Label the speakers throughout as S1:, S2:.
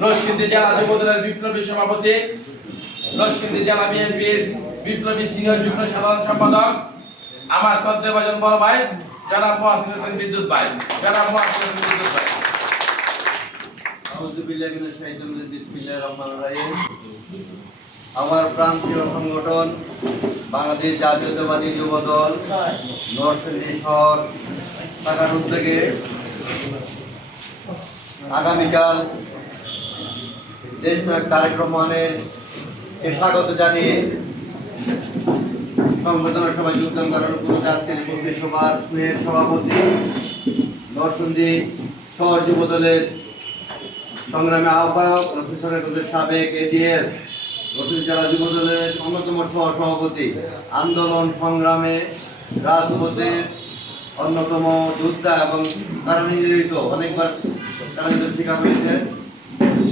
S1: নরসিংদী জেলা যুবদলের বিপ্লবী সভাপতি, নরসিংদী জেলা বিএনপির বিপ্লবী সিনিয়র যুগ্ম সাধারণ সম্পাদক, আমার শ্রদ্ধেভাজন বড় ভাই জনাব মহাসিন হোসেন বিদ্যুৎ ভাই জনাব মহাসিন হোসেন বিদ্যুৎ ভাই।
S2: আমার প্রান্তীয় সংগঠন, বাংলাদেশ জাতীয়তাবাদী যুব দল, নরসিংদী শহর শাখার উদ্যোগে আগামীকাল দেশনায়ক জানিয়ে করার সভাপতি শহর যুব দলের সংগ্রামী আহ্বায়ক সাবেক এজিএস রফিস জেলা যুব দলের অন্যতম সহ সভাপতি, আন্দোলন সংগ্রামে রাজপথের অন্যতম যোদ্ধা এবং তারা নিয়োজিত, অনেকবার তারা শিকার হয়েছে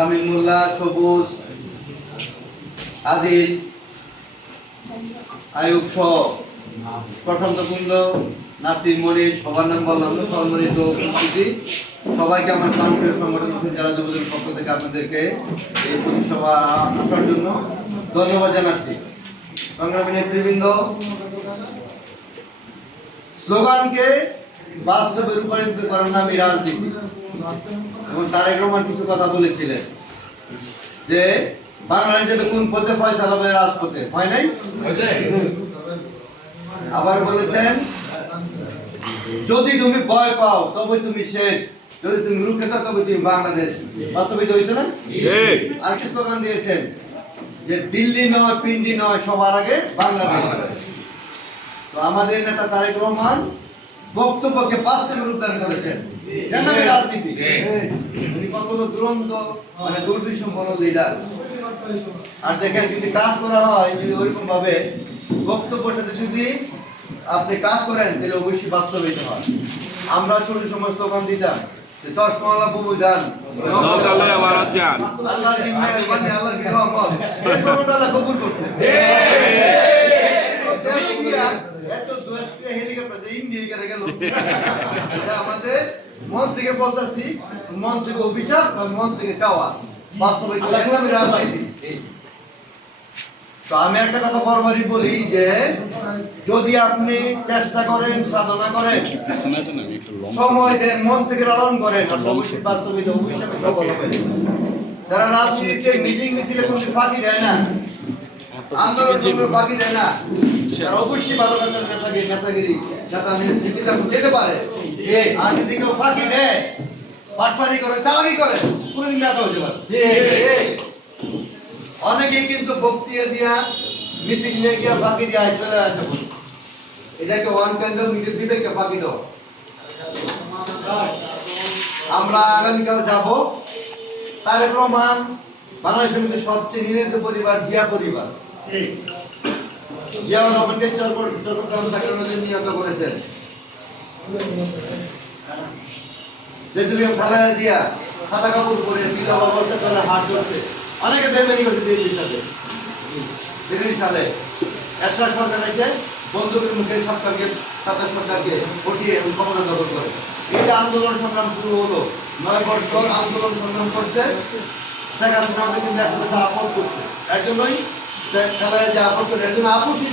S2: শামিম মোল্লা, সবুজ, আদিল, আয়ুব সহ প্রশান্ত কুণ্ড, নাসির মনির, সবার নাম বললাম সম্মানিত উপস্থিতি। সবাইকে আমার প্রান্তীয় সংগঠন যারা যুবদলের পক্ষ থেকে আপনাদেরকে এই পরিষেবা আসার জন্য ধন্যবাদ জানাচ্ছি। সংগ্রামী নেতৃবৃন্দ, স্লোগানকে বাস্তবে রূপায়িত করার নামই রাজনীতি। এবং তারেক রহমান কিছু কথা বলেছিলেন যে বাংলাদেশে কোন পথে ফয়সালা হবে রাজপথে হয় নাই? আবার বলেছেন যদি তুমি ভয় পাও তবে তুমি শেষ। যদি তুমি রুখে থাকো তবে তুমি বাংলাদেশ। বাস্তবিত হয়েছে না? আর কি স্লোগান দিয়েছেন? যে দিল্লি নয় পিন্ডি নয় সবার আগে বাংলাদেশ। তো আমাদের নেতা তারেক রহমান বক্তব্যকে বাস্তবে রূপদান করেছেন। নামে রাজনীতি। উনি কতগুলো দুরন্ত মানে দুর্দৃশ্যপূর্ণ লিডার আর দেখেন যদি কাজ করা হয় যদি ওইরকম ভাবে বক্তব্যের সাথে যদি আপনি কাজ করেন তাহলে অবশ্যই বাস্তবিত হয়। আমরা ছোট সময় স্লোগান দিতাম বুবু যান আল্লাহর আল্লাহর স্লোগানটা আল্লাহ কবুল করছে। আমি একটা কথা বলি যে, যদি আপনি চেষ্টা করেন, সাধনা করেন, সময় দেন, মন থেকে লালন করেন বাস্তবিত অভিশাপে যারা রাজনীতিতে মিটিং মিছিলে কোনো ফাঁকি দেয় না অবশ্যই ভালো নেতাগিরি নেতা যেতে পারে। আর যদি কেউ ফাঁকি দেয় করে চালাকি করে কোনোদিন নেতা হতে পারে। অনেকেই কিন্তু বক্তৃতা দিয়া মিছিল নিয়ে গিয়া ফাঁকি দিয়া চলে আসে। এটাকে ওয়ান কেন্দ্র নিজের বিবেককে ফাঁকি দাও। আমরা আগামীকাল যাব। তারেক রহমান বাংলাদেশের মধ্যে সবচেয়ে নির্ণীত পরিবার জিয়া পরিবার। চাকরির মধ্যে বন্দুকের মুখে সরকারকে, সাদা সরকারকে উঠিয়ে ক্ষমতা দখল করে। এই যে আন্দোলন সংগ্রাম শুরু হলো, নয় বছর আন্দোলন সংগ্রাম করছে, শেখ হাসিনা কিন্তু একসাথে আপদ করছে। এর জন্যই যে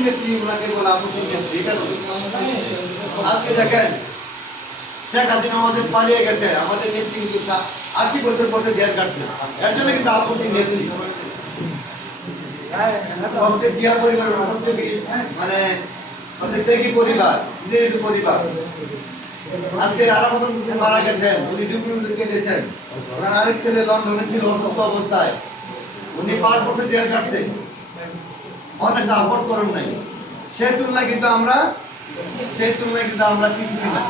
S2: নেত্রী ওনাকে বলে আজকে দেখেন আমাদের পালিয়ে গেছে, আমাদের আশি বছর কাটছে। সবচেয়ে জিয়া পরিবার মানে পরিবার নিজের পরিবার। আজকে মারা গেছেন, উনি ওনার আরেক ছেলে লন্ডনে ছিল অবস্থায়। উনি পাঁচ বছর জেল কাটছেন অনেক আপট করেন নাই। সেই তুলনায় কিন্তু আমরা সেই তুলনায় কিন্তু আমরা কিছুই না।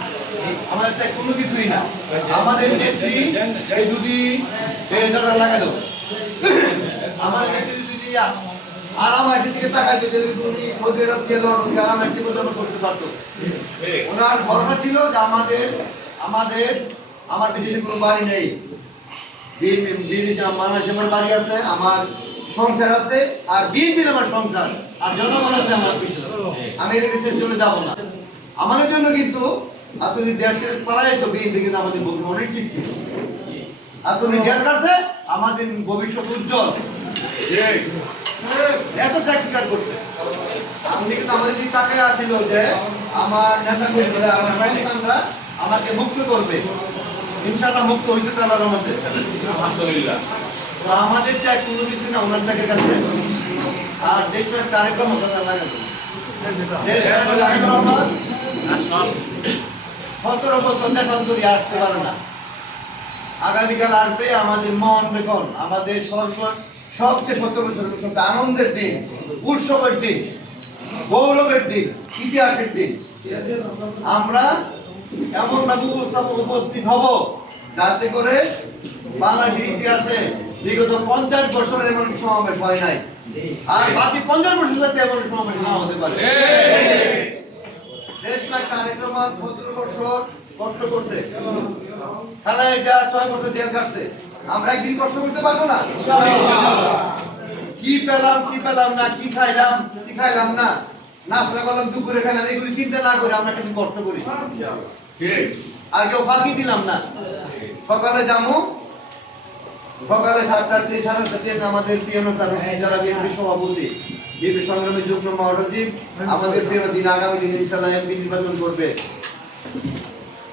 S2: আমাদের তাই কোনো কিছুই না। আমাদের নেত্রী এই যদি লাগাই দাও আমাদের নেত্রী যদি আরাম আছে দিকে তাকাই যদি উনি সৌদি আরব গেল আরাম একটি পর্যন্ত করতে পারতো। ওনার ধারণা ছিল যে আমাদের আমাদের আমার বিদেশে কোনো বাড়ি নেই। বিদেশে আমার আমার বাড়ি আছে, আমার সংসার আছে আর বিএনপির আমার সংসার, আর জনগণ আছে আমার পিছনে। আমি এর কাছে চলে যাব না। আমাদের জন্য কিন্তু আসলে তো বিএনপি কিন্তু আমাদের ছিল। আর তুমি আমাদের ভবিষ্যৎ উজ্জ্বল। এত ত্যাগ করছে। আমি কিন্তু আমাদের যে টাকায় আসছিল যে আমার নেতা আমার আমাকে মুক্ত করবে। ইনশাআল্লাহ মুক্ত হয়েছে তারা আমাদের
S1: আলহামদুলিল্লাহ।
S2: তো আমাদের চাই কোনো কিছু না, ওনার টাকা কাছে। আর দেশের কার্যক্রম ওটা লাগাতো সতেরো বছর আসতে পারে না। আগামীকাল আসবে আমাদের বেকন আমাদের সর্ব সবচেয়ে সত্তর বছর আনন্দের দিন, উৎসবের দিন, গৌরবের দিন, ইতিহাসের দিন। আমরা এমন উপস্থিত হব যাতে করে বাংলাদেশের ইতিহাসে বিগত পঞ্চাশ বছরে এমন সমাবেশ হয় নাই। আর বাকি পঞ্চাশ বছর যাতে এমন সমাবেশ না হতে পারে। সতেরো বছর কষ্ট করছে। থানায় যা ছয় বছর জেল কাটছে আমরা একদিন কষ্ট করতে পারব না? কি পেলাম কি পেলাম না কি খাইলাম কি খাইলাম না? নাস্তা করলাম দুপুরে খাইলাম এগুলি চিন্তা না করে আমরা কিন্তু কষ্ট করি। আর কেউ ফাঁকি দিলাম না। সকালে যাব সকালে সাতটার থেকে সাড়ে আমাদের প্রিয় নেতা যারা বিএনপি সভাপতি বিএনপি সংগ্রামী যুগ্ম মহাসচিব আমাদের প্রিয় দিন আগামী দিন ইনশাল্লাহ এমপি নির্বাচন করবে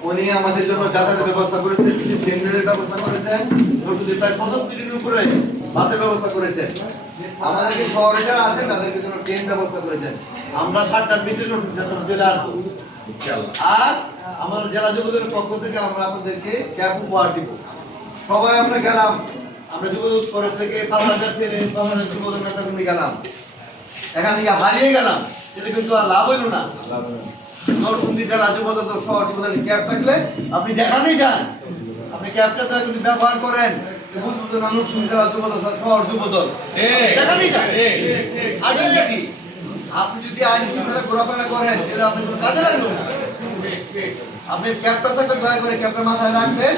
S2: উনি আমাদের জন্য যাতায়াতের ব্যবস্থা করেছেন কিছু ট্রেনের ব্যবস্থা করেছেন প্রায় উপরে ভাতের ব্যবস্থা করেছেন। আমাদেরকে শহরে যারা আছেন তাদেরকে জন্য ট্রেন ব্যবস্থা করেছেন। আমরা সাতটার ভিতরে ওষুধ চলে আসব। আর আমাদের জেলা যুবদলের পক্ষ থেকে আমরা আপনাদেরকে ক্যাব উপহার দিব। সবাই আমরা গেলাম। আমরা যুবদল তরফ থেকে পাবনাদার ছেলে পাবনাদার যুবদল নেতা কর্মী গেলাম। এখান থেকে হারিয়ে গেলাম। এটা কিন্তু আর লাভ হইল না। নরসিংদী জেলা যুবদল শহর যুবদলের ক্যাব থাকলে আপনি যেখানেই যান। আপনি ক্যাবটা দয়া করে ব্যবহার করেন। নরসিংদী জেলা যুবদল শহর যুবদল যেখানেই যান। আইডেন্টি আপনি যদি আইডেন্টি ছাড়া ঘোরাফেরা করেন তাহলে আপনি কোনো কাজে লাগবে না। আপনি ক্যাপটা থাকলে দয়া করে ক্যাপটা মাথায় রাখবেন।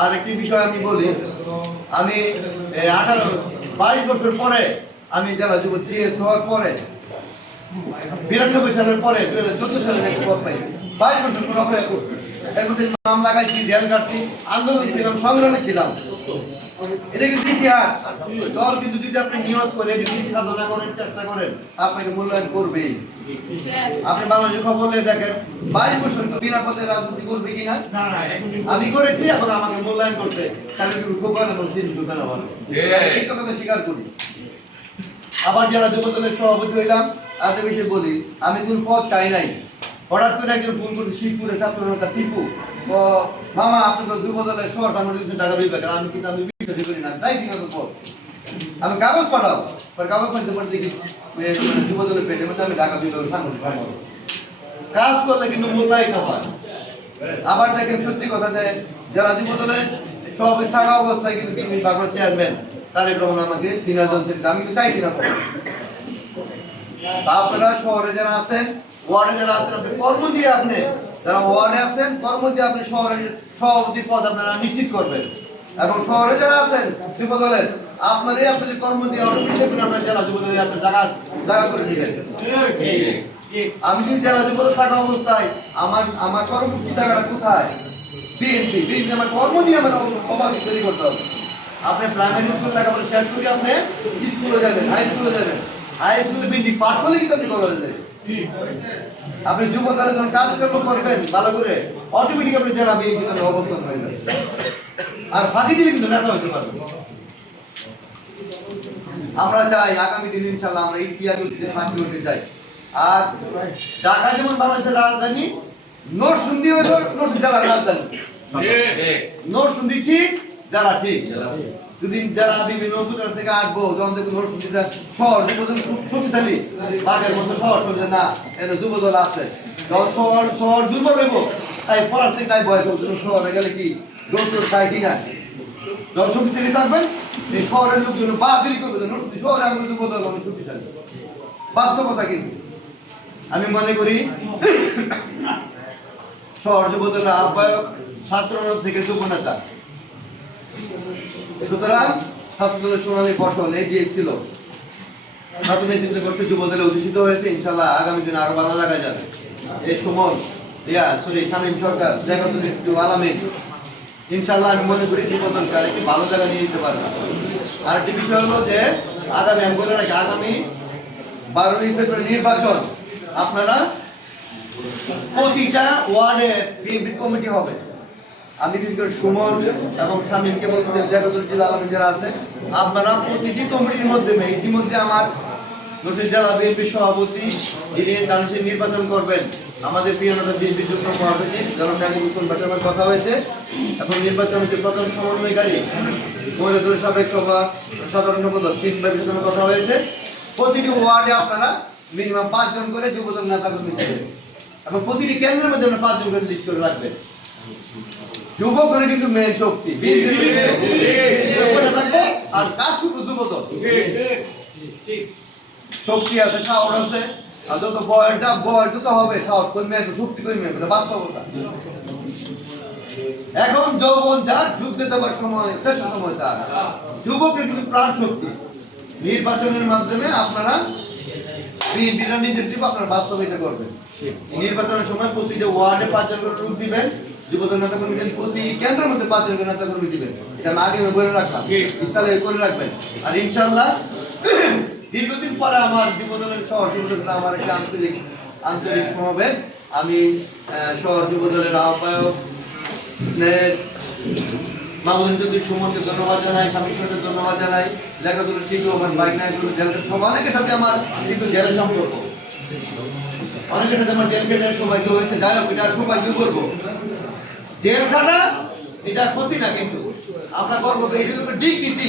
S2: আর একটি বিষয় আমি বলি, আমি আঠারো, বাইশ বছর পরে আমি জেলা যুব জিএস হওয়ার পরে, বিরানব্বই সালের পরে দুই হাজার চোদ্দ সালে আমি পদ পাই। বাইশ বছর পর অপেক্ষা করছি এর মধ্যে নাম লাগাইছি জেল কাটছি, আন্দোলন ছিলাম, সংগ্রামে ছিলাম। এটা কিন্তু ইতিহাস। দল কিন্তু যদি আপনি নিয়ত করে যদি সাধনা করেন চেষ্টা করেন আপনাকে মূল্যায়ন করবেই। আপনি বাংলাদেশের খবর নিয়ে দেখেন বাইশ বছর বিনা পথে রাজনীতি করবে কিনা? আমি করেছি এখন আমাকে মূল্যায়ন করতে। তাহলে এবং এই কথা স্বীকার করি। আবার যারা যুবদলের সভাপতি হইলাম আজকে বেশি বলি আমি কোন পদ চাই নাই। হঠাৎ করে একজন ফোন করছে শিবপুরে ছাত্র নেতা টিপু মামা আপনি তো যুবদলের শহর আমার কিছু টাকা দিবে আমি কিন্তু আমি আমি কাগজ পাঠাও কাগজ পাঠাতে পর দেখি মানে যুবদলের পেটে মধ্যে আমি ঢাকা বিভাগের সাংগঠনিক কাজ করলে কিন্তু মূল্যায়িত হয়। আবার দেখেন সত্যি কথা যে, যারা যুবদলের সভাপতি থাকা অবস্থায় কিন্তু বিএনপি বাংলার চেয়ারম্যান তারেক রহমান আমাকে সিনিয়র জন ছিলেন আমি কিন্তু চাইছি না আপনারা শহরে যারা আছেন, ওয়ার্ডে যারা আছেন, আপনি কর্ম দিয়ে আপনি, যারা ওয়ার্ডে আছেন, কর্ম দিয়ে আপনি শহরের সভাপতি পদ আপনারা নিশ্চিত করবেন। এবং শহরে যারা আছেন যুবদলের আপনারই আপনি যে কর্ম দিয়ে অটোমেটিক দেখবেন আপনার জেলা যুবদলের আপনার জায়গা জায়গা করে দিবেন আমি যদি জেলা যুবদল থাকা অবস্থায়, আমার আমার কর্মমুক্তি জায়গাটা কোথায়? বিএনপি বিএনপি আমার কর্ম দিয়ে আমার সমাজ তৈরি করতে হবে। আপনি প্রাইমারি স্কুল লেখাপড়া শেষ করে আপনি স্কুলে যাবেন হাই স্কুলে যাবেন। হাই স্কুলে বিএনপি পাশ করলে কিন্তু আপনি কলেজে যাবেন। আপনি যুবদলে যখন কাজকর্ম করবেন, ভালো করে অটোমেটিক আপনি জেলা বিএনপি অবস্থান হয়ে যাবে আর ফাঁকি দিলে কিন্তু নেতা হইতে পারবে। আমরা চাই আগামী দিন ইনশাল্লাহ আমরা ইতিহাস ঐতিহ্যের সাক্ষী হতে চাই। আর ঢাকা যেমন বাংলাদেশের রাজধানী, নরসিংদী হইল নরসিংদী জেলার রাজধানী।
S1: ঠিক।
S2: নরসিংদী ঠিক যারা ঠিক। যদি যারা বিভিন্ন উপজেলা থেকে আসব, যখন দেখব নরসিংদী জেলা শহর যুবদল খুব শক্তিশালী। বাঘের মতো শহর শুনছে না, এর যুবদল আছে। যখন শহর শহর দুর্বল হইব, তাই পড়ার থেকে তাই ভয় করছে শহরে গেলে কি? দৌড় খায় কিনা যখন শক্তিশালী থাকবেন এই শহরের লোকজন বা দেরি করবে না নরসিংদী শহরে আমি যুবদল আমি শক্তিশালী বাস্তবতা কিন্তু আমি মনে করি, শহর যুবদলের আহ্বায়ক ছাত্র থেকে যুব নেতা সুতরাং ছাত্রদলের সোনালী ফসল যে ছিল। ছাত্র নেতৃত্ব করতে যুবদলে অধিষ্ঠিত হয়েছে ইনশাল্লাহ আগামী দিনে আরও ভালো লাগা যাবে। এই সময় ইয়া সরি শামীম সরকার একটু আলামিন ইনশাল্লাহ আমি মনে করি যুবদলকে আরেকটি ভালো জায়গা নিয়ে যেতে পারবে আরেকটি বিষয় হলো যে, আগামী, আমি বলে রাখি, আগামী বারোই ফেব্রুয়ারি নির্বাচন, আপনারা প্রতিটা ওয়ার্ডে বিএনপি কমিটি হবে। আমি বিশেষ করে সুমন এবং শামীমকে বলতে জাগাতুল জেলা আলমী যারা আছে, আপনারা প্রতিটি কমিটির মাধ্যমে ইতিমধ্যে আমার নসির জেলা বিএনপি সভাপতি যিনি দানুষের নির্বাচন করবেন আমাদের প্রিয় নেতা বিএনপি যুগ্ম সভাপতি, জনাব কালী মুকুল ভাটের কথা হয়েছে। এবং নির্বাচন যে প্রথম সমন্বয়কারী মহিলাদুল সাবেক সভা, সাধারণ সম্পাদক তিন সাথে কথা হয়েছে। প্রতিটি ওয়ার্ডে আপনারা মিনিমাম পাঁচজন করে যুবদল নেতা কর্মী দেবেন এবং প্রতিটি কেন্দ্রের মধ্যে পাঁচজন করে লিস্ট করে রাখবেন। যুবকরা কিন্তু মেন শক্তি। আর কাজ শুধু যুবদল। শক্তি আছে সাহস আছে। আর যত বয়স যা বয়স হবে সাহস কমে আসবে শক্তি আসবে এটা বাস্তবতা এখন যৌবন যার যুগ দিতে পার সময় শ্রেষ্ঠ সময় তার। যুবকের কিন্তু প্রাণ শক্তি। নির্বাচনের মাধ্যমে আপনারা বিএনপিরা নির্দেশ দিব আপনারা বাস্তবায়িত করবেন। নির্বাচনের সময় প্রতিটা ওয়ার্ডে পাঁচজন করে লোক দিবেন যুবদল নেতা কর্মী প্রতি কেন্দ্রের মধ্যে পাঁচজন নেতা কর্মী দিবেন। এটা আমি আগে বলে রাখলাম। ইত্যাদি করে রাখবেন। আর ইনশাল্লাহ দীর্ঘদিন পরে আমার যুবদলের শহর যুবদল আমার একটা আঞ্চলিক আঞ্চলিক সমাবেশ আমি শহর যুবদলের আহ্বায়ক মামুন যদি সুমনকে ধন্যবাদ জানাই স্বামী সরকারকে ধন্যবাদ জানাই লেখাগুলো ঠিক রহমান, বাইক নায়কগুলো জেলের সব অনেকের সাথে আমার কিন্তু জেলের সম্পর্ক। অনেকের সাথে আমার জেল খেটার সবাইকে হয়েছে। যাই হোক, এটা সবাইকে করব। জেল খাটা, এটা ক্ষতি না কিন্তু। আমরা গর্ব করি, এটা হলো ডিগনিটি।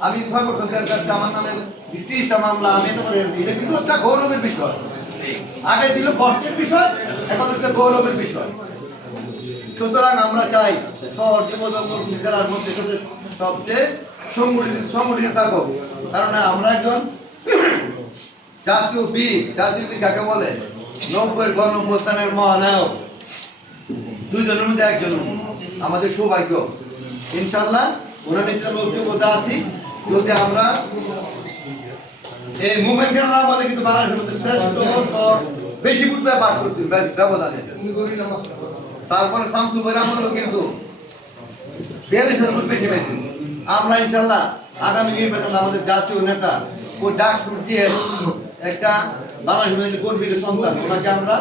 S2: আমি বছর জেল আমার নামে মামলা, আমি এটা কিন্তু একটা গৌরবের বিষয়। আগে ছিল কষ্টের বিষয়, এখন হচ্ছে গৌরবের বিষয়। সুতরাং আমরা চাই শহর জেলার মধ্যে সবচেয়ে- সংগঠিত সংগঠিত থাকুক কারণ আমরা একজন জাতীয় বীর জাতীয় বীর কাকে বলে? নব্বই গণপ্রস্থানের মহানায়ক। দুইজনের মধ্যে একজন। আমাদের সৌভাগ্য। ইনশাল্লাহ ওনার নিজের যোগ্যতা আছি। যদি আমরা এই মুভমেন্ট কেন আমাদের কিন্তু বাংলাদেশের মধ্যে শ্রেষ্ঠ শহর বেশি বুট পাস করছিল ব্য- ব্যবধানে। তারপরে শামসু ভাই আমাদেরও কিন্তু বিয়াল্লিশ হাজার বেশি পেয়েছিল আমরা ইনশাল্লাহ আগামী নির্বাচনে আমাদের জাতীয় নেতা ও ডাক দিয়ে একটা বাংলাদেশ কর্মীর সন্তান। ওনাকে আমরা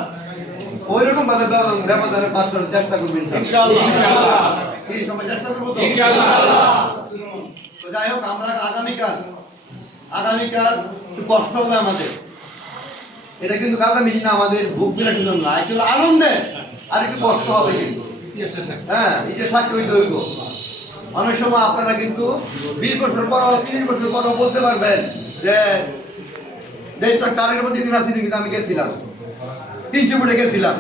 S2: ওই রকম ভাবে ব্যবধান- পাস করার চেষ্টা করব ইনশাল্লাহ। এই সময় চেষ্টা করব তো? যাই হোক আমরা আগামীকাল আগামীকাল একটু কষ্ট হবে আমাদের। এটা কিন্তু আগামী দিনে আমাদের ভোগ বিলাসের জন্য না। একটু আনন্দে আর একটু কষ্ট হবে কিন্তু। হ্যাঁ এই যে সাক্ষী হইতে হইব। অনেক সময় আপনারা কিন্তু বিশ বছর পর তিরিশ বছর পর বলতে পারবেন যে দেশটা কারেন্টের মধ্যে দিন আসি কিন্তু আমি গেছিলাম। তিনশো ফুটে গেছিলাম।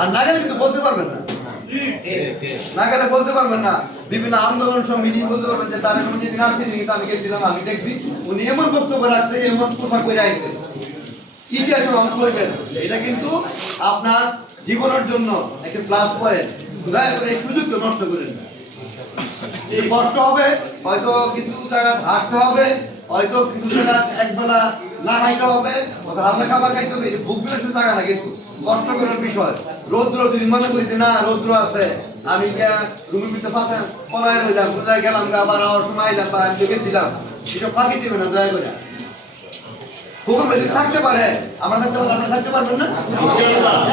S2: আর না গেলে কিন্তু বলতে পারবেন না। না গেলে বলতে পারবেন না। বিভিন্ন আন্দোলন সব মিটিং বলতে পারবেন যে তার এমন যেদিন আসছি কিন্তু আমি গেছিলাম আমি দেখছি উনি এমন বক্তব্য রাখছে, এমন পোশাক করে আইছে। ইতিহাসে অংশ হইবেন এটা কিন্তু আপনার জীবনের জন্য একটা প্লাস পয়েন্ট দয়া করে এই সুযোগকে নষ্ট করেন কষ্ট হবে, হয়তো কিছু জায়গা হাঁটতে হবে, হয়তো কিছু জায়গা একবেলা না খাইতে হবে হয়তো খাবার খাইতে হবে, ভুগ বিলে জায়গা না কিন্তু। কষ্ট করার বিষয়। রৌদ্র যদি মনে করি যে, না, রৌদ্র আছে, আমি রুমের ভিতরে ফাঁকা পলায় রইলাম, কোথায় গেলাম গা, আবার আওয়ার সময় আইলাম বা আমি গেছিলাম এটা ফাঁকি দিবে না, দয়া করে। হুকুম যদি থাকতে পারে, আমরা থাকতে পারলে আপনারা থাকতে পারবেন না?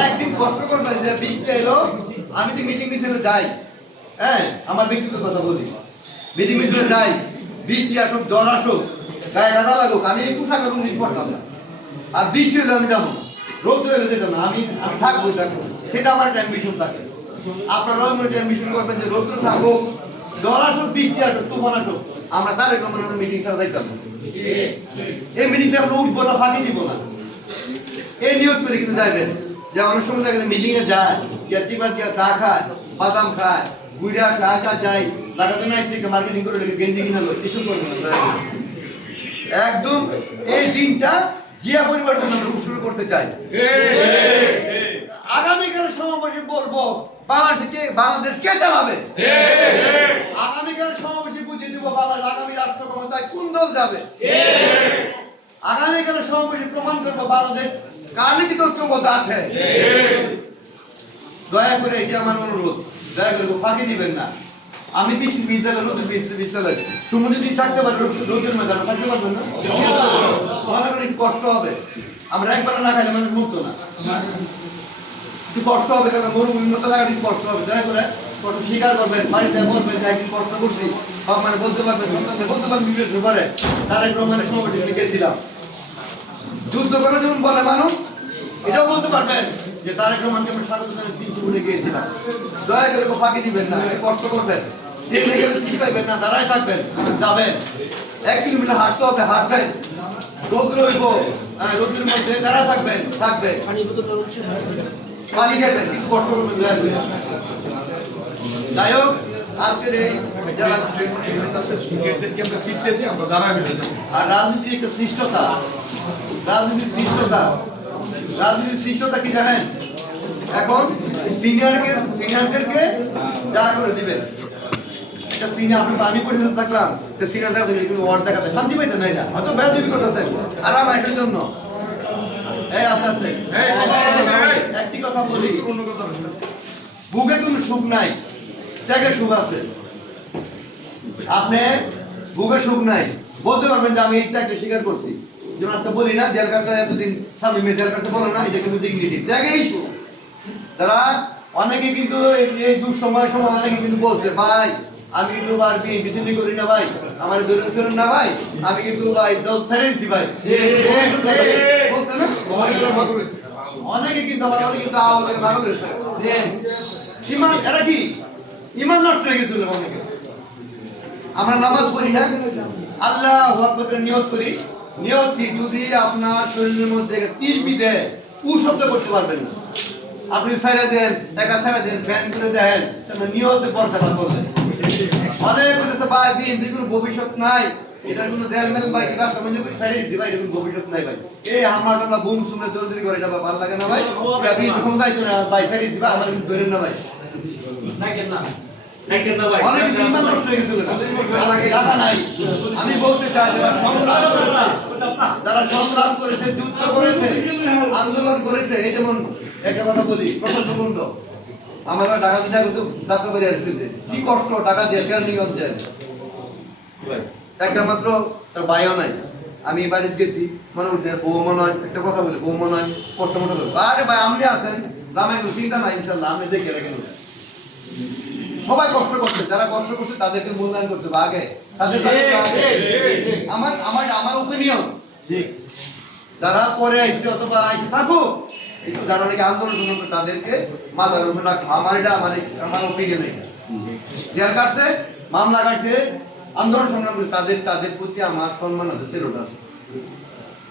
S2: একদিন কষ্ট করবেন যে, বৃষ্টি এলো, আমি তো মিটিং মিছিলে যাই হ্যাঁ আমার ব্যক্তিগত কথা বলি মিটিং মিছিলে যাই, বৃষ্টি আসুক, জ্বর আসুক গায়ে গাদা লাগুক আমি এই পোশাক এবং পড়তাম না। আর বৃষ্টি হলে আমি যাব। না রোদ হলে যেতাম না, আমি আমি থাকব থাকব। সেটা আমার একটা অ্যাম্বিশন থাকে। আপনারাও একটা অ্যাম্বিশন করবেন যে রোদ্র থাকুক জ্বর আসুক, বৃষ্টি আসুক, তুফান আসুক, আমরা তার এরকম মিটিং ছাড়া না। এই মিটিংটা আমরা উঠবো না, ফাঁকি দিব না। এই নিয়োগ করে কিন্তু যাইবেন। যে অনেক সময় দেখা যায় মিটিং এ যায় কেচি বাজি চা খায়, বাদাম খায় গুইরা খায় যায় লাগাতে নাই মার্কেটিং করে গেঞ্জি কিনা এসব করব না। একদম এই দিনটা জিয়া পরিবার জন্য আমরা শুরু করতে চাই। আগামীকালের সমাবেশে বলব বাংলাদেশে কে বাংলাদেশ কে চালাবে? আগামীকালের সমাবেশে বুঝিয়ে দিব বাংলাদেশ আগামী রাষ্ট্র ক্ষমতায় কোন দল যাবে? আগামীকালের সমাবেশে প্রমাণ করব বাংলাদেশ কার আছে। দয়া করে এটি আমার অনুরোধ। দয়া করে ফাঁকি দিবেন না। আমি বিশ্ববিদ্যালয় নতুন বিশ্ববিদ্যালয় তুমি যদি থাকতে পারো রোদের ময়দানে থাকতে পারবেন না? মনে করেন কষ্ট হবে। আমরা একবার না খাইলে মানুষ মুক্ত না। একটু কষ্ট হবে, কারণ মরুভূমির মতো লাগার একটু কষ্ট হবে। দয়া করে কষ্ট স্বীকার করবেন, বাড়িতে বলবেন যে একদিন কষ্ট করছি? বা মানে বলতে পারবেন সন্তানকে বলতে পারবেন বিবেক ব্যাপারে তার এক মানে গেছিলাম যুদ্ধ করে যেমন বলে মানুষ এটাও বলতে পারবেন যে তারেক রহমানকে আমি স্বাগত জানিয়ে তিনশো ঘুরে গিয়েছিলাম। দয়া করে ফাঁকি দিবেন না কষ্ট করবেন। ট্রেনে গেলে সিট পাইবেন না দাঁড়ায় থাকবেন যাবেন। এক কিলোমিটার হাঁটতে হবে হাঁটবেন। রোদ্র হইব হ্যাঁ রোদ্রের মধ্যে দাঁড়া থাকবেন থাকবেন। পানি খাবেন একটু কষ্ট করবেন দয়া করে। যাই হোক আজকের এই আর রাজনীতির একটা শিষ্টতা রাজনীতির শিষ্টতা রাজনীতির শিষ্টতা কি জানেন? এখন সিনিয়রকে সিনিয়রদেরকে যা করে দিবেন। একটা সিনিয়র আপনি আমি পরিচিত থাকলাম যে সিনিয়রদের কিন্তু ওয়ার্ড দেখাতে শান্তি পাইতেন না এটা হয়তো বেয়াদবি করতেছেন আরাম এটার জন্য। এই আস্তে আস্তে। একটি কথা বলি। বুকে কোনো সুখ নাই ত্যাগে সুখ আছে। আপনি বুকে সুখ নাই বলতে পারবেন যে আমি এই ত্যাগকে স্বীকার করছি। যেমন আজকে বলি না জেল কাটতে এতদিন স্বামী মেয়ে জেল কাটতে বলো না এটা কিন্তু ডিগনিটি তারা অনেকে কিন্তু এই- দুঃসময়ের সময় অনেকে কিন্তু বলছে ভাই আমি কিন্তু আর বিএনপি করি না ভাই। আমার দৈনিক না ভাই। আমি কিন্তু ভাই দল ছেড়েছি ভাই। বলছে না? অনেকে কিন্তু আমার অনেকে কিন্তু ভালো হয়েছে। ইমান এরা কি? ইমান নষ্ট হয়ে গেছিল অনেকে। আমরা নামাজ পড়ি না। আল্লাহ নিয়ত করি। নিয়ত যদি আপনার শরীরের মধ্যে তীর উ শব্দ করতে পারবেন না। আপনি ছেড়ে দেন একা ছেড়ে দেন ফ্যান করে দেন তাহলে নিয়তে বরখাতা করবেন অনেক বলতেছে ভাই বিএনপি কোনো ভবিষ্যৎ নাই। এটা কোনো দেল মেল ভাই কিবা সমাজে করে? ছেড়ে দিছি ভাই এটা কোনো ভবিষ্যৎ নাই ভাই। এই আমার আমরা বুম শুনে দৌড়দৌড়ি করে এটা ভালো লাগে না ভাই। বিএনপি ক্ষমতায় না ভাই ছেড়ে দিবা আমার কিন্তু ধরেন না ভাই। অনেক ইমান নষ্ট হয়ে আমি বলতে চাই, যারা সংগ্রাম করেছে, যারা সংগ্রাম করেছে, যুদ্ধ করেছে, আন্দোলন করেছে, এই যেমন একটা কথা বলি প্রশান্ত কুণ্ড আমরা ঢাকা দিনা কিন্তু যাত্রা করে আসতেছে কি কষ্ট টাকা দিয়ে কেরানীগঞ্জে একটা মাত্র তার ভাইও নাই। আমি বাড়িতে গেছি, মনে করছি বউ মনে একটা কথা বলি বউ মনে হয় কষ্ট মনে আরে ভাই, আপনি জামাই কোনো চিন্তা নাই, ইনশাল্লাহ, আপনি দেখে রাখেন। সবাই কষ্ট করছে যারা কষ্ট করছে তাদেরকে মূল্যায়ন করতে হবে আগে। তাদেরকে আগে। আমার আমার আমার ওপিনিয়ন যারা পরে আইসে অথবা আইসে থাকুক কিন্তু যারা নাকি আন্দোলন সংগ্রাম করে তাদেরকে মাথার উপরে রাখব আমার এটা আমার আমার ওপিনিয়ন এটা। জেল কাটছে মামলা কাটছে আন্দোলন সংগ্রাম করে তাদের তাদের প্রতি আমার সম্মান আছে সেরোটা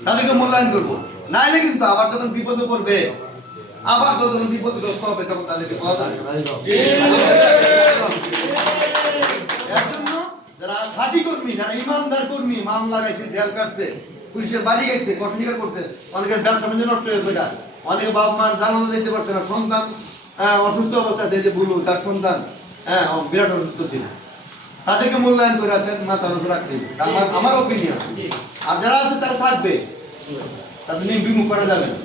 S2: তাদেরকে মূল্যায়ন করব। নাইলে কিন্তু আবার যখন বিপদে পড়বে আবার যখন বিপদগ্রস্ত হবে তখন তাদেরকে যারা খাঁটি কর্মী যারা ইমানদার কর্মী মামলা গাইছে জেল কাটছে পুলিশের বাড়ি গেছে কঠোর করছে অনেকের ব্যবসা বাণিজ্য নষ্ট হয়েছে গা। অনেকে বাবা মা জানানো যেতে পারছে না। সন্তান আহ, অসুস্থ অবস্থাতে এই যে বুলু তার সন্তান হ্যাঁ বিরাট অসুস্থ ছিল। তাদেরকে মূল্যায়ন করে মাথার উপর রাখতে। আমার আমার ওপিনিয়ন আর যারা আছে তারা থাকবে। তাদের নিয়ে বিমুখ করা যাবে না।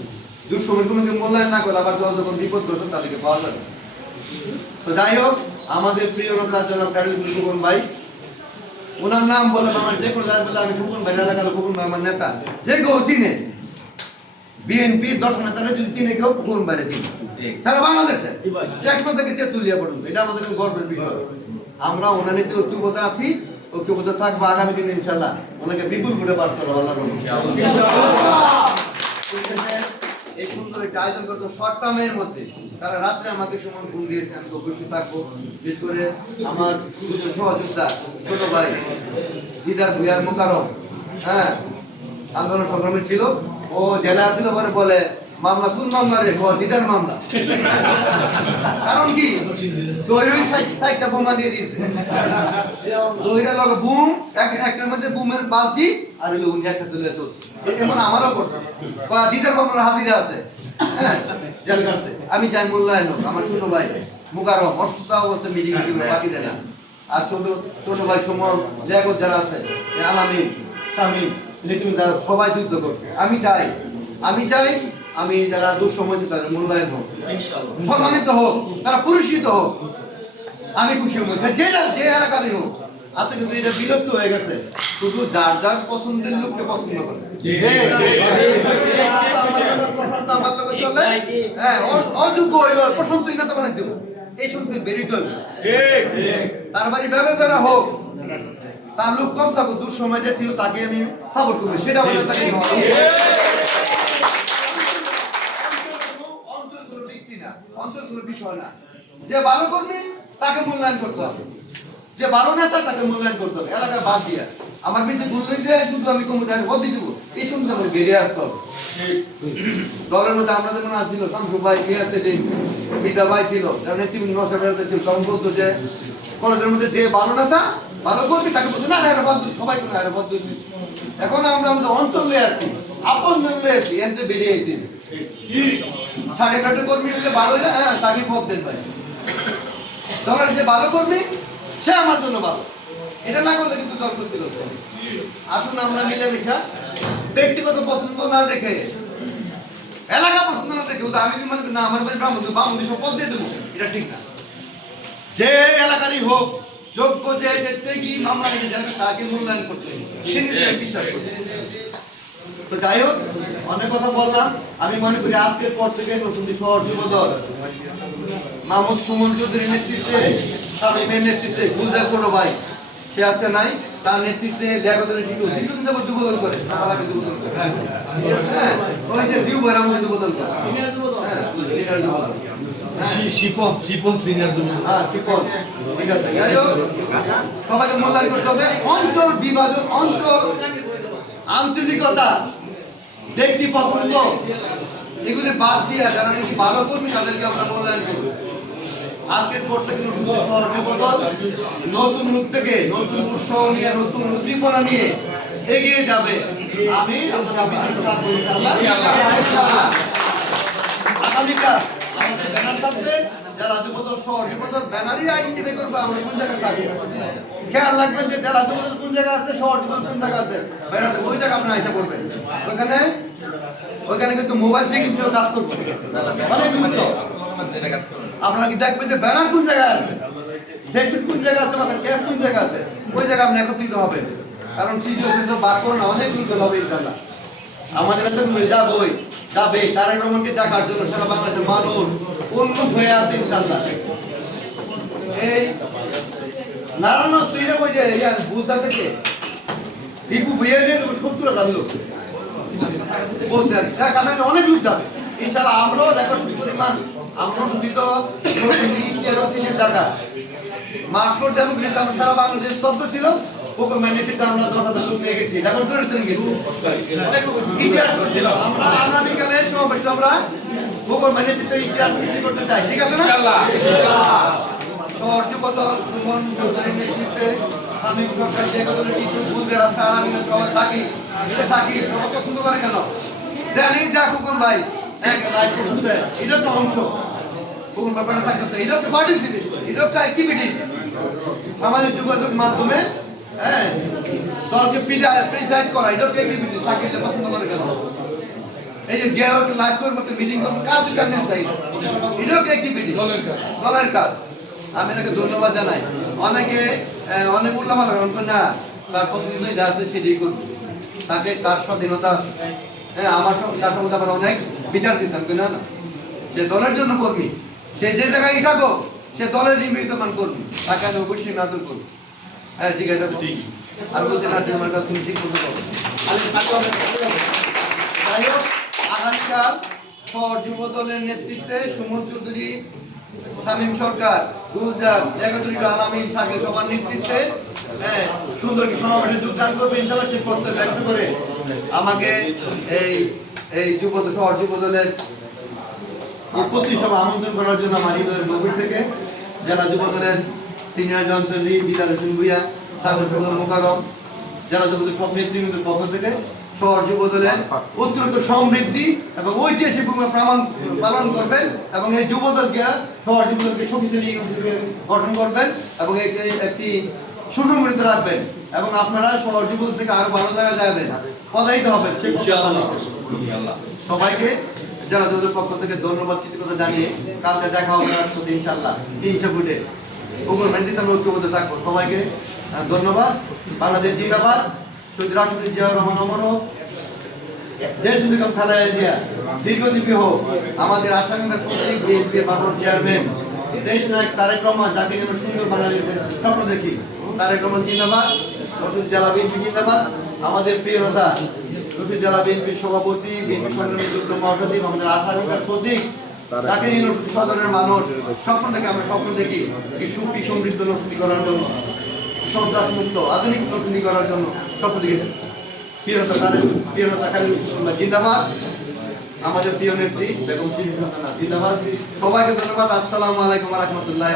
S2: দুঃসময় কোনোকে মূল্যায়ন না করে, আবার যখন তাদেরকে পাওয়া যাবে। তো যাই হোক, আমাদের প্রিয় ফুকন ভাই। ওনার নাম বলে আমার যে কোনো আমি ফুকন ভাই ফুকন ভাই আমার নেতা। যে কেউ চিনে বিএনপির দশ নেতারা যদি চিনে কেউ, ফুকন চিনে। সারা বাংলাদেশে থেকে পর্যন্ত, এটা আমাদের গর্বের বিষয়। আমরা ওনার নীতি ঐক্যবদ্ধ আছি, ঐক্যবদ্ধ থাকব আগামী দিনে ইনশাল্লাহ ওনাকে বিপুল করে পাস করব আল্লাহ এই সুন্দর একটা আয়োজন করতাম শর্ট টার্মের মধ্যে। তারা রাত্রে আমাকে সময় ফোন দিয়েছে, আমি খুশি থাকব। বিশেষ করে আমার সহযোদ্ধা, ছোট ভাই, দিদার ভুয়ার মোকারম হ্যাঁ আন্দোলন সংগ্রামী ছিল। ও জেলা আসলে পরে বলে মামলা, কোন মামলা রে? দিদার মামলা। কারণ কি? দৈরই সাইডটা বোমা দিয়ে দিয়েছে। দইরা লগে বুম, এক একটার মধ্যে বুমের বালতি আর হলো উনি একটা তুলে চলছে এমন আমারও করছে বা দিদার মামলার হাজিরা আছে হ্যাঁ জেল কাটছে আমি চাই মূল্যায়ন আমার ছোট ভাই। মুকারম অসুস্থ অবস্থা মিটিং বাকি দেয় না। আর ছোট ছোট ভাই সুমন, লেখক যারা আছে আলামিন, শামিম লিটুম যারা, সবাই যুদ্ধ করছে। আমি চাই আমি চাই আমি যারা দুঃসময় তাদের মূল্যায়ন হোক সম্মানিত হোক তারা পুরস্কৃত হোক আমি খুশি হব যে যা- এলাকারই হোক আছে কিন্তু এটা বিলুপ্ত হয়ে গেছে শুধু যার যার পছন্দের লোককে পছন্দ করে হ্যাঁ অযোগ্য হইল পছন্দই না তো মানে দেব এই সমস্ত বেরিতে হবে তার বাড়ি ভেবে হোক তার লোক কম থাকুক দুঃসময় যে ছিল তাকে আমি সাপোর্ট করব সেটা আমাদের তাকে অন্তর কোনো ব্যক্তি না অন্তর বিষয় না। যে ভালো কর্মী, তাকে মূল্যায়ন করতে হবে। যে ভালো নেতা, তাকে মূল্যায়ন করতে হবে। বাদ দিয়ে। আমার দিয়ে শুধু আমি বদি দিব এই আমার বেরিয়ে আসতে হবে। দলের মধ্যে আসছিল শামসু ভাই আছে যে বিদা ভাই ছিল। যার নেতৃবৃন্দ নশো ছিল যে, কলেজের মধ্যে যে ভালো নেতা ভালো কর্মী, তাকে বলতো, না হ্যাঁ বদ্ধ সবাই কোনো হ্যাঁ বদ্ধ এখন আমরা আমাদের অন্তর লয়ে আছি, আপন লয়ে আছি, এনতে বেরিয়ে সাড়ে নটা কর্মী হলে ভালো হলে হ্যাঁ তাকে ভোট দেন ভাই। দলের যে ভালো কর্মী, সে আমার জন্য ভালো। এটা না করলে কিন্তু দল করতে। আসুন আমরা মিলেমিশা ব্যক্তিগত পছন্দ না দেখে, এলাকা পছন্দ না দেখে আমি যদি না, আমার বাড়ি ব্রাহ্মণ ব্রাহ্মণ সব পদ দিয়ে দেবো। এটা ঠিক না। যে এলাকারই হোক, যোগ্য যে দেখতে কি মামলা নিয়ে যাবে, তাকে মূল্যায়ন করতে হবে। তো যাই হোক অনেক কথা বললাম। আমি মনে করি আজকের পর থেকে নতুন শহর যুবদল মাহমুদ সুমন চৌধুরীর নেতৃত্বে তামিমের নেতৃত্বে গুলজার ছোট ভাই সে আজকে নাই। তার নেতৃত্বে টিটু দীর্ঘদিন যাবত যুবদল করে সকালে যুবদল করে। হ্যাঁ। ওই যে দিউ ভাই আমাদের যুবদল করে। হ্যাঁ হ্যাঁ।
S3: শিপন শিপন সিনিয়র জন্য
S2: হ্যাঁ, শিপন। ঠিক আছে। যাই হোক, সবাইকে মূল্যায়ন করতে হবে। অঞ্চল বিভাজন অঞ্চল আঞ্চলিকতা ব্যক্তি পছন্দ, এগুলি বাদ দিয়ে যারা নাকি ভালো কর্মী, তাদেরকে আমরা মূল্যায়ন করব আজকের পর থেকে নতুন মুখ থেকে নতুন উৎসাহ নিয়ে, নতুন উদ্দীপনা নিয়ে এগিয়ে যাবে। আমি। আগামীকাল আমাদের ব্যানার থাকবে। জেলা যুবদল যুবদল ব্যানারই আইডেন্টিফাই করবে, আমরা কোন জায়গায় খেয়াল রাখবেন যে জেলা যুবদল কোন জায়গায় আছে, শহর যুবদল কোন জায়গায় আছে? ওই জায়গা করবেন ওইখানে? কিন্তু মোবাইল কাজ করবে মুক্ত আপনারা কি দেখবেন যে ব্যানার কোন জায়গায় আছে? সেক্টর কোন জায়গায় আছে ক্যাম্প কোন জায়গায় আছে? ওই জায়গায় আপনি একত্রিত হবে কারণ সিজিও কিন্তু বাদ করো না, অনেক দ্রুত হবে ইনশাল্লাহ আমাদের একটা যাবই যাবে তারেক রহমানকে দেখার জন্য সারা বাংলাদেশের মানুষ উন্মুখ হয়ে আছে ইনশাল্লাহ এই নারায়ণ স্ত্রীরা বলছে ইয়া বুদ্ধা থেকে? টিপু ভুইয়া নিয়ে বলতে আর কি। হ্যাঁ, কারণ অনেক লোক যাবে ইনশাল্লাহ আমরাও দেখো পরিমাণ আমরাও শুনিত তিনের টাকা মাত্র ডেমোক্রেট আমরা সারা বাংলাদেশ স্তব্ধ ছিল। ওকে ম্যান্ডেটিতে আমরা দশ হাজার লোক নিয়ে গেছি। দেখো ধরেছেন কিন্তু ইতিহাস করছিল। আমরা আগামীকালে সমাবেশ আমরা ওকে ম্যান্ডেটিতে ইতিহাস সৃষ্টি করতে চাই ঠিক আছে না। শহর সুমন চৌধুরীর নেতৃত্বে স্বামী সরকার যে কথা টিটু বুলদের আছে আমি থাকি থাকি সবাই পছন্দ করে কেন জানি যা কুকুন ভাই এক লাইক করতেছে এটা তো অংশ। কুকুন ব্যাপারে থাকতেছে এটা তো পার্টিসিপেট এটা তো অ্যাক্টিভিটি সামাজিক যোগাযোগ মাধ্যমে হ্যাঁ দলকে প্রিজাইড করা এটাকে অ্যাক্টিভিটি চাকরিটা পছন্দ করে কেন এই যে গেও একটা লাইভ করব একটা মিটিং করব কাজ কাজ চাই এটাও অ্যাক্টিভিটি দলের কাজ। আমি এটাকে ধন্যবাদ জানাই। অনেকে অনেক উল্লামাল গ্রহণ করে না তার পছন্দ যা আছে সেটাই করব তাকে তার স্বাধীনতা আছে হ্যাঁ আমার সঙ্গে তার সঙ্গে আবার অনেক বিচার দিতাম কিন্তু না? সে দলের জন্য কর্মী সে যে জায়গায় থাকো সে দলের নিবেদন কর্মী তাকে আমি অবশ্যই নাদর করব হ্যাঁ আছে ঠিক আর বলতে না আমার কাছে তুমি ঠিক করতে পারো। আমি হবে, যাই হোক আগামীকাল শহর যুব দলের নেতৃত্বে সুমন চৌধুরী, শামীম সরকার, গুলজার জায়গাতুল আলামিন সাকিব সবার নেতৃত্বে। হ্যাঁ সুন্দর সমাবেশে যোগদান করবে ইনশাআল্লাহ সে প্রত্যয় ব্যক্ত করে আমাকে এই এই যুব শহর যুব দলের উৎপত্তি সভা আমন্ত্রণ করার জন্য আমার হৃদয়ের গভীর থেকে যারা যুব দলের সিনিয়র জনসন বিদ্যাল হোসেন ভুইয়া সাগর মোকারম যারা যুব দলের সব নেতৃবৃন্দের পক্ষ থেকে শহর অত্যন্ত সমৃদ্ধি এবং ঐতিহাসিক ভূমিকা প্রমাণ পালন করবেন এবং এই যুব দলকে শহর শক্তিশালী গঠন করবেন এবং একটি সুসংগঠিত রাখবেন এবং আপনারা শহর যুব দল থেকে আরও ভালো জায়গায় যাবেন। পদায়িত হবেন সে কথা সবাইকে যারা তোদের পক্ষ থেকে ধন্যবাদ কৃতজ্ঞতা জানিয়ে কালকে দেখা হবে ইনশাল্লাহ তিনশো ফুটে। উপর আমরা ঐক্যবদ্ধ থাকব সবাইকে ধন্যবাদ। বাংলাদেশ জিন্দাবাদ। শহীদ রাষ্ট্রপতি হোক, দেশ হোক, আমাদের দেশ নায়ক তারেক রহমান যাকে সুন্দর বাঙালিদের স্বপ্ন দেখি। তারেক রহমান আমাদের প্রিয় নেতা, রসুল জেলা বিএনপির সভাপতি, বিএনপি সংগ্রামী যুক্ত আমাদের আশাকাঙ্ক্ষার প্রতীক, তাকে নিয়ে সদরের মানুষ, স্বপ্ন দেখে আমরা স্বপ্ন দেখি সুখী সমৃদ্ধ নসুলি করার জন্য, সন্ত্রাস মুক্ত, আধুনিক নসুলি করার জন্য। দেখে প্রিয়তা তাদের প্রিয়তা খালি জিন্দাবাদ। আমাদের প্রিয় নেত্রী বেগম জিন্দাবাদ। সবাইকে ধন্যবাদ। আসসালামু আলাইকুম রহমতুল্লাহ